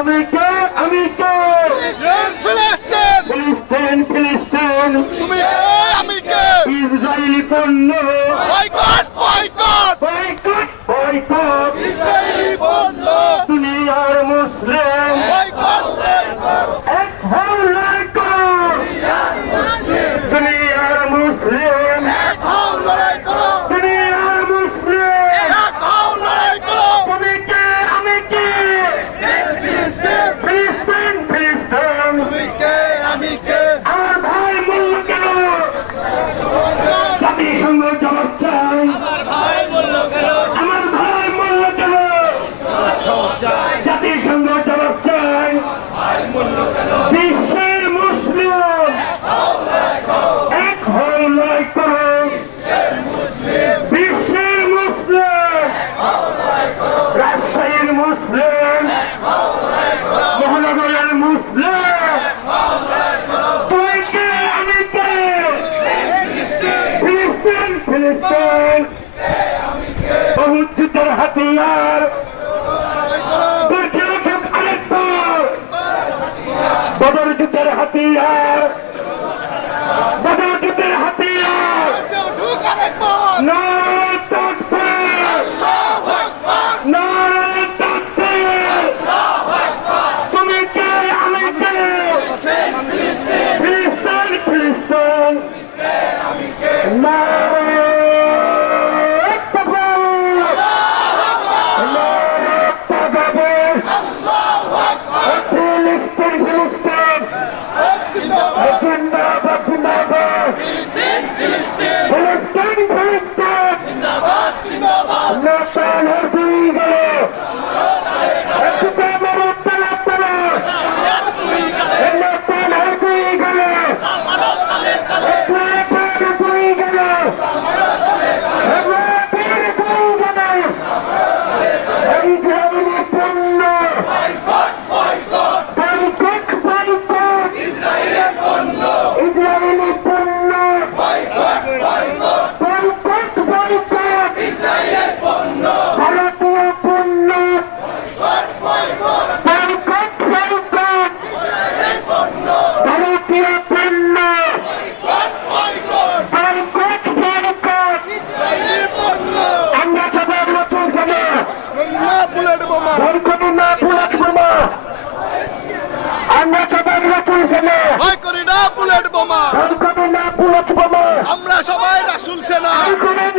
তুমি কে আমি কে ফিলিস্তিন ফিলিস্তিন ফিলিস্তিন তুমি কে আমি কে ইসরায়েলি পণ্য boycott boycott boycott boycott Israeli বন্ধ দুনিয়ার মুসলিম বয়কট এক হও লড়াই করো দুনিয়ার মুসলিম হাও লড়াই করো দুনিয়ার মুসলিম এক হাও লড়াই করো তুমি কে আমি কে ফিলিস্তিন ফিলিস্তিন ফিলিস্তিন তুমি কে আমি কে আমার ভাই মূল্য কেন জাতিসংঘ জবাব চাই ভাই বলল কেন আমার ভাই মূল্য কেন জাতিসংঘ জবাব চাই বিশ্বের মুসলিম এক হয়ে লড়াই করো বিশ্বের মুসলিম রাজশাহীর মুসলিম মহানগরের মুসলিম তুই কে আমি কে ফিলিস্তিন ফিলিস্তিন বহুত যুদ্ধের হাতিয়ার আরেকবার বদর যুদ্ধের হাতিয়ার বদর যুদ্ধের হাতিয়ার উঠুক আরেকবার নারে তাকবীর আল্লাহু আকবার নারে তাকবীর তুমি কে আমি কে ফিলিস্তিন ফিলিস্তিন নারে তাকবীর নারে তাকবীর আল্লাহু আকবার ফিলিস্তিন ফিলিস্তিন জিন্দাবাদ জিন্দাবাদ ফিলিস্তিন ফিলিস্তিন ফিলিস্তিন ফিলিস্তিন জিন্দাবাদ জিন্দাবাদ নেতানের দুই গেলে একটু মেরে তালা তালা তুই গেলে নেতানের দুই গেলে আমারও তালে তালে নেতানের দুই গেলে নেতানের দুই গেলে এই গ্রামীণ পণ্য বয়কট বয়কট বয়কট বয়কট ইসরায়েলের বন্ধ ইসরায়েলি পণ্য বয়কট বয়কট বয়কট বয়কট ইসরায়েলের বন্ধ ভারতীয় পণ্য বয়কট বয়কট বয়কট বয়কট ইসরায়েলের বন্ধ ভারতীয় পণ্য বয়কট বয়কট বয়কট বয়কট ইসরায়েলের বন্ধ আমরা সবাই নতুন সভা না বুলেট বোমা বয়কট না বুলেট বোমা আমরা সবাই নতুন সভা ভয় করি না বুলেট বোমা বয়কট না বুলেট বোমা আমরা সবাই রাসূল সেনা বয়কট